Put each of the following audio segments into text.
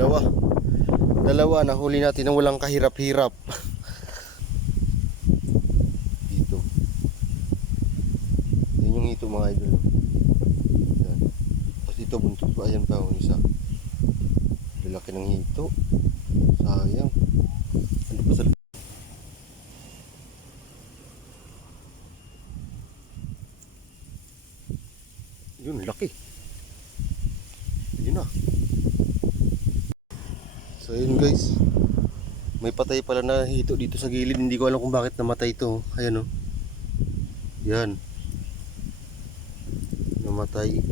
Dalawa. Dalawa, nahuli natin na walang kahirap-hirap. Dito. Yan yung hito mga idol. Yan. Tapos dito buntot pa. Ayan pa yung isa. Lalaki ng hito. Sayang. Ano pa sa Yun, laki. Yun na. So yun guys. May patay pala na hito dito sa gilid. Hindi ko alam kung bakit namatay ito. Ayan o. Yan. Namatay.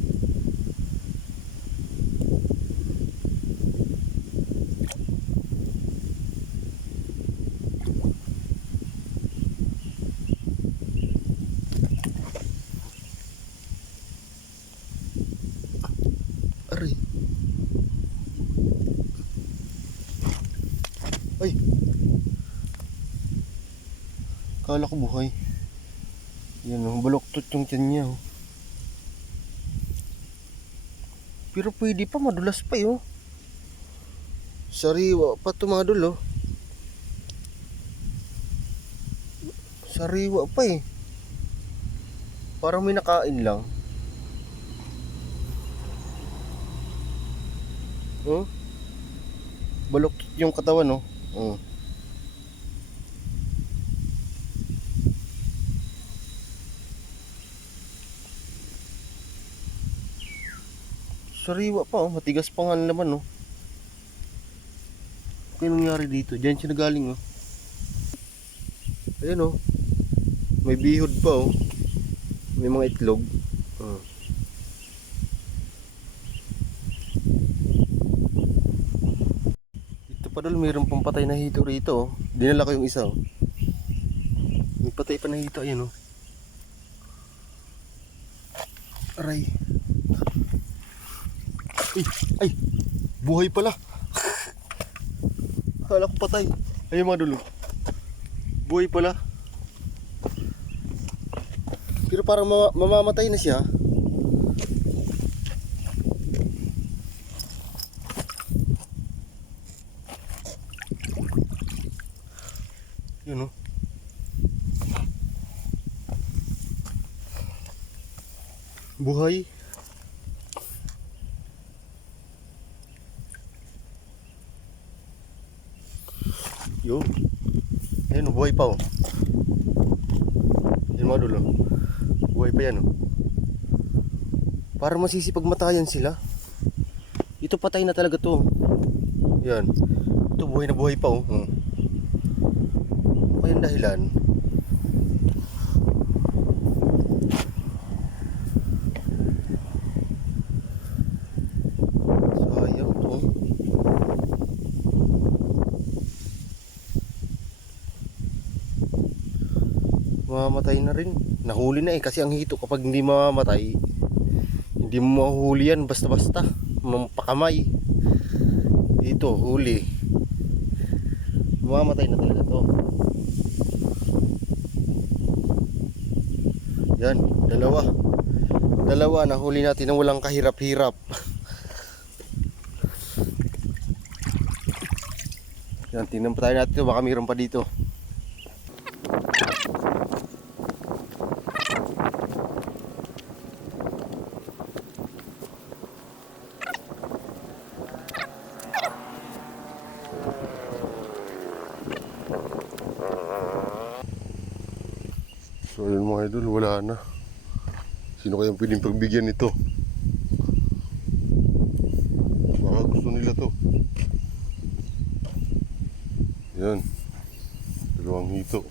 Aray. Ay. Kala ko buhay. Yan ang baloktot yung tiyan niya. oh. Pero pwede pa, madulas pa yun. Sariwa pa tumadol oh. Sariwa pa eh. Parang may nakain lang. Oh. Baloktot yung katawan, oh. Oh. Sariwa pa, oh. Matigas pa nga ang laman, oh. Ano kaya nangyari dito? Diyan siya nagaling, oh. Ayan, oh. May bihod pa, oh. May mga itlog. Oh. Ito pa dul, mayroon pang patay na hito rito. Oh. Dinala ko yung isa. Oh. May patay pa na hito. Ayan oh. Aray. Ay, ay. Buhay pala. Akala ko patay. Ayun mga dulo. Buhay pala. Pero parang mama- mamamatay na siya. Yun oh. Buhay. Yun. Ayun, buhay pa oh. Yan mga dulo. Buhay pa yan oh. Para masisipagmatayan sila. Ito patay na talaga to. Yan. Ito buhay na buhay pa oh. Hmm. Ano kayang dahilan? Sayang to. Mamamatay na rin. Nahuli na eh kasi ang hito kapag hindi mamamatay, hindi mo mahuhuli yan basta-basta. Mampakamay. Dito, huli. Mamamatay na talaga to. Yan, dalawa. Dalawa, nahuli natin na walang kahirap-hirap. Yan, tingnan pa tayo natin. Baka mayroon pa dito. So ayun mga idol, wala na. Sino kayang pwedeng pagbigyan nito? Baka gusto nila to. Yan. Dalawang hito.